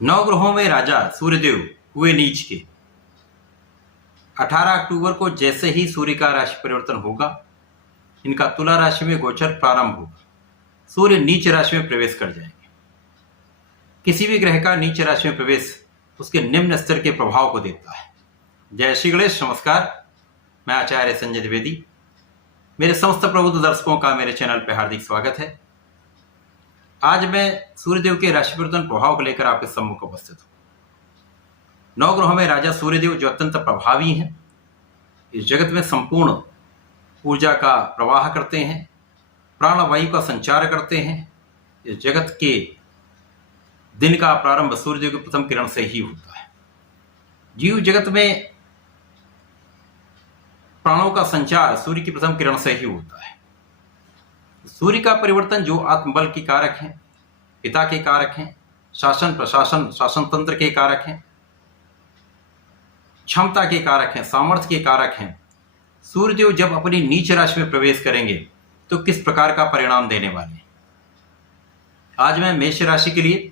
नवग्रहों में राजा सूर्यदेव हुए नीच के। 18 अक्टूबर को जैसे ही सूर्य का राशि परिवर्तन होगा, इनका तुला राशि में गोचर प्रारंभ होगा। सूर्य नीच राशि में प्रवेश कर जाएंगे। किसी भी ग्रह का नीच राशि में प्रवेश उसके निम्न स्तर के प्रभाव को देता है। जय श्री गणेश। नमस्कार, मैं आचार्य संजय द्विवेदी। मेरे समस्त प्रबुद्ध दर्शकों का मेरे चैनल पर हार्दिक स्वागत है। आज मैं सूर्यदेव के राशि परिवर्तन प्रभाव को लेकर आपके सम्मुख उपस्थित हूँ। नवग्रहों में राजा सूर्यदेव जो अत्यंत प्रभावी हैं, इस जगत में संपूर्ण ऊर्जा का प्रवाह करते हैं, प्राणवायु का संचार करते हैं। इस जगत के दिन का प्रारंभ सूर्यदेव की प्रथम किरण से ही होता है। जीव जगत में प्राणों का संचार सूर्य की प्रथम किरण से ही होता है। सूर्य का परिवर्तन जो आत्मबल की कारक हैं, पिता के कारक हैं, शासन प्रशासन शासन तंत्र के कारक हैं, क्षमता के कारक हैं, सामर्थ्य के कारक हैं। सूर्यदेव जब अपनी नीच राशि में प्रवेश करेंगे तो किस प्रकार का परिणाम देने वाले हैं। आज मैं मेष राशि के लिए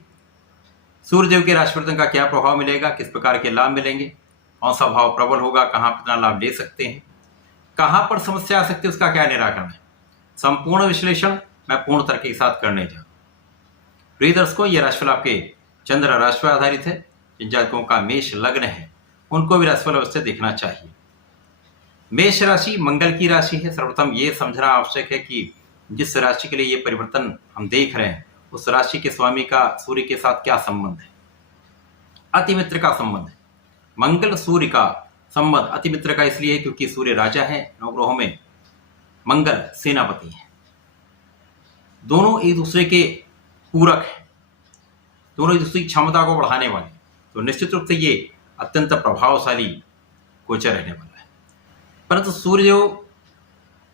सूर्यदेव के राशि परिवर्तन का क्या प्रभाव मिलेगा, किस प्रकार के लाभ मिलेंगे, कौन सा भाव प्रबल होगा, कहां कितना लाभ ले सकते हैं, कहां पर समस्या आ सकती है, उसका क्या निराकरण है, संपूर्ण विश्लेषण मैं पूर्ण तर्क के साथ करने जा रहा हूं। प्रिय दर्शकों, यह राशिफल आपके चंद्र राशि पर आधारित है। जिन जातकों का मेष लग्न है उनको भी राशिफल अवश्य देखना चाहिए। मेष राशि मंगल की राशि है। सर्वप्रथम ये समझना आवश्यक है कि जिस राशि के लिए ये परिवर्तन हम देख रहे हैं, उस राशि के स्वामी का सूर्य के साथ क्या संबंध है। अतिमित्र का संबंध है। मंगल सूर्य का संबंध अतिमित्र का इसलिए है क्योंकि सूर्य राजा है, नवग्रहों में मंगल सेनापति है। दोनों एक दूसरे के पूरक है, दोनों एक दूसरे की क्षमता को बढ़ाने वाले, तो निश्चित रूप से ये अत्यंत प्रभावशाली गोचर रहने वाला है। परंतु सूर्यदेव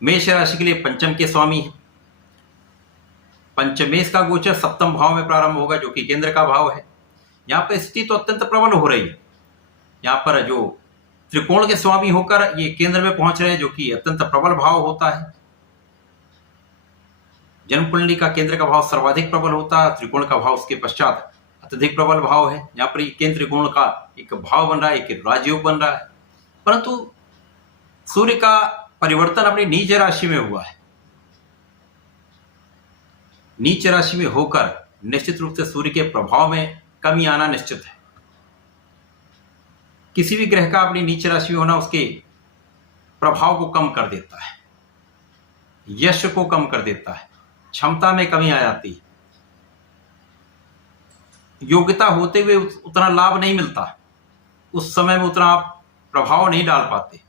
मेष राशि के लिए पंचम के स्वामी है। पंचमेश का गोचर सप्तम भाव में प्रारंभ होगा, जो कि केंद्र का भाव है। यहाँ पर स्थिति तो अत्यंत प्रबल हो रही है। यहाँ पर जो त्रिकोण के स्वामी होकर ये केंद्र में पहुंच रहे हैं, जो कि अत्यंत प्रबल भाव होता है। जन्म कुंडली का केंद्र का भाव सर्वाधिक प्रबल होता है, त्रिकोण का भाव उसके पश्चात अत्यधिक प्रबल भाव है। यहाँ पर केंद्र त्रिकोण का एक भाव बन रहा है, एक राजयोग बन रहा है। परंतु सूर्य का परिवर्तन अपनी नीच राशि में हुआ है। नीच राशि में होकर निश्चित रूप से सूर्य के प्रभाव में कमी आना निश्चित है। किसी भी ग्रह का अपनी नीच राशि में होना उसके प्रभाव को कम कर देता है, यश को कम कर देता है, क्षमता में कमी आ जाती है, योग्यता होते हुए उतना लाभ नहीं मिलता, उस समय में उतना आप प्रभाव नहीं डाल पाते।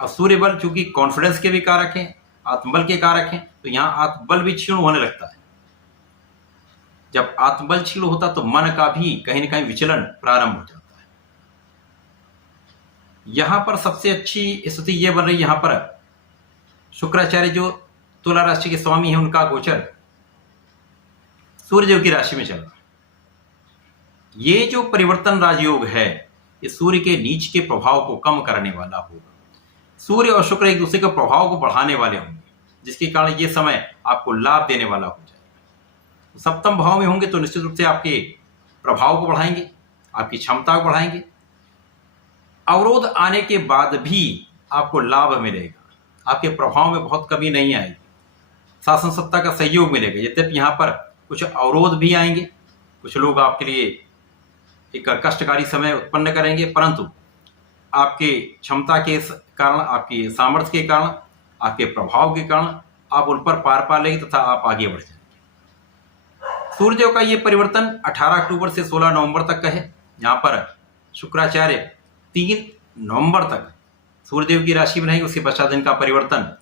अब सूर्य बल चूंकि कॉन्फिडेंस के भी कारक हैं, आत्मबल के कारक हैं, तो यहां आत्मबल भी क्षीण होने लगता है। जब आत्मबल क्षीण होता तो मन का भी कहीं ना कहीं विचलन प्रारंभ हो जाता है। यहां पर सबसे अच्छी स्थिति यह बन रही है, यहां पर शुक्राचार्य जो तुला राशि के स्वामी है, उनका गोचर सूर्यदेव की राशि में चल रहा है। ये जो परिवर्तन राजयोग है, ये सूर्य के नीच के प्रभाव को कम करने वाला होगा। सूर्य और शुक्र एक दूसरे के प्रभाव को बढ़ाने वाले होंगे, जिसके कारण ये समय आपको लाभ देने वाला हो जाएगा। सप्तम भाव में होंगे तो निश्चित रूप से आपके प्रभाव को बढ़ाएंगे, आपकी क्षमता को बढ़ाएंगे। अवरोध आने के बाद भी आपको लाभ मिलेगा, आपके प्रभाव में बहुत कमी नहीं आएगी, शासन सत्ता का सहयोग मिलेगा। यद्यपि यहाँ पर कुछ अवरोध भी आएंगे, कुछ लोग आपके लिए एक कष्टकारी समय उत्पन्न करेंगे, परंतु आपके क्षमता के कारण, आपकी सामर्थ्य के कारण, आपके प्रभाव के कारण आप उन पर पार पा लेंगे तथा आप आगे बढ़ जाएंगे। सूर्यदेव का ये परिवर्तन 18 अक्टूबर से 16 नवंबर तक का है। यहाँ पर शुक्राचार्य 3 नवंबर तक सूर्यदेव की राशि में रहेंगे। उसके पश्चात इनका परिवर्तन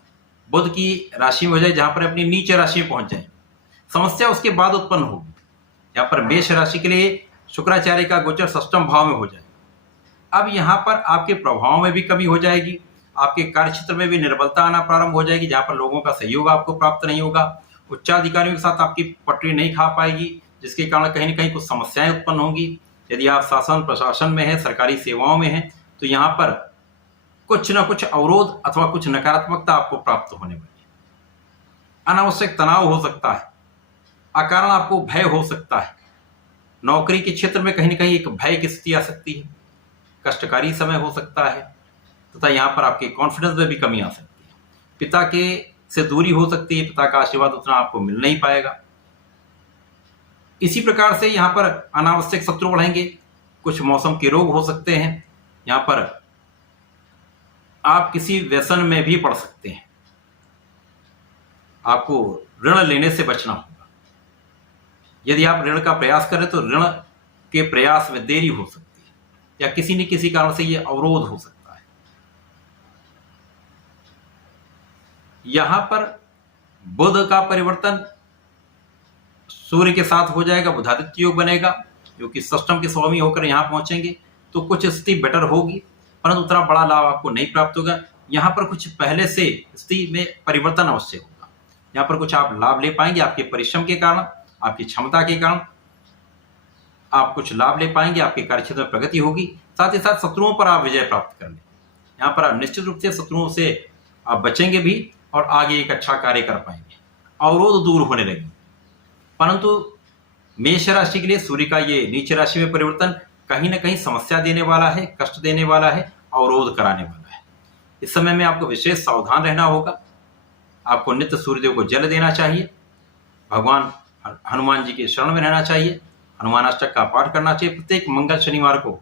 बुध की राशि में हो जाए, जहां पर अपनी नीच राशि में पहुंच जाए। समस्या उसके बाद उत्पन्न होगी। यहाँ पर मेष राशि के लिए शुक्राचार्य का गोचर षष्ठम भाव में हो जाए। अब यहाँ पर आपके प्रभाव में भी कमी हो जाएगी, आपके कार्यक्षेत्र में भी निर्बलता आना प्रारंभ हो जाएगी, जहाँ पर लोगों का सहयोग आपको प्राप्त नहीं होगा। उच्चाधिकारियों के साथ आपकी पटरी नहीं खा पाएगी, जिसके कारण कहीं न कहीं कुछ समस्याएं उत्पन्न होंगी। यदि आप शासन प्रशासन में हैं, सरकारी सेवाओं में हैं, तो यहाँ पर कुछ न कुछ अवरोध अथवा कुछ नकारात्मकता आपको प्राप्त होने वाली है। अनावश्यक तनाव हो सकता है, अकारण आपको भय हो सकता है, नौकरी के क्षेत्र में कहीं न कहीं एक भय की स्थिति आ सकती है, कष्टकारी समय हो सकता है तथा यहाँ पर आपके कॉन्फिडेंस में भी कमी आ सकती है। पिता के से दूरी हो सकती है, पिता का आशीर्वाद उतना आपको मिल नहीं पाएगा। इसी प्रकार से यहाँ पर अनावश्यक शत्रु बढ़ेंगे, कुछ मौसम के रोग हो सकते हैं। यहाँ पर आप किसी व्यसन में भी पड़ सकते हैं, आपको ऋण लेने से बचना होगा। यदि आप ऋण का प्रयास करें तो ऋण के प्रयास में देरी हो सकती है या किसी न किसी कारण से ये अवरोध हो सकता है। यहां पर बुध का परिवर्तन सूर्य के साथ हो जाएगा, बुधादित्य योग बनेगा, जो कि षष्टम के स्वामी होकर यहां पहुंचेंगे तो कुछ स्थिति बेटर होगी, परंतु उतना बड़ा लाभ आपको नहीं प्राप्त होगा। यहाँ पर कुछ पहले से स्थिति में परिवर्तन अवश्य होगा। यहाँ पर कुछ आप लाभ ले पाएंगे, आपके परिश्रम के कारण, आपकी क्षमता के कारण आप कुछ लाभ ले पाएंगे, आपके कार्यक्षेत्र में प्रगति होगी। साथ ही साथ शत्रुओं पर आप विजय प्राप्त कर लें। यहाँ पर आप निश्चित रूप से शत्रुओं से आप बचेंगे भी और आगे एक अच्छा कार्य कर पाएंगे, अवरोध दूर होने लगेंगे। परंतु मेष राशि के लिए सूर्य का ये नीच राशि में परिवर्तन कहीं ना कहीं समस्या देने वाला है, कष्ट देने वाला है, अवरोध कराने वाला है। इस समय में आपको विशेष सावधान रहना होगा। आपको नित्य सूर्यदेव को जल देना चाहिए, भगवान हनुमान जी के शरण में रहना चाहिए, हनुमान अष्टक का पाठ करना चाहिए। प्रत्येक मंगल शनिवार को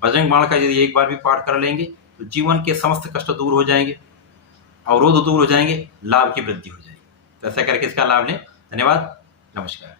बजरंग बाण का यदि एक बार भी पाठ कर लेंगे तो जीवन के समस्त कष्ट दूर हो जाएंगे, अवरोध दूर हो जाएंगे, लाभ की वृद्धि हो जाएगी। तो ऐसा करके इसका लाभ लें। धन्यवाद, नमस्कार।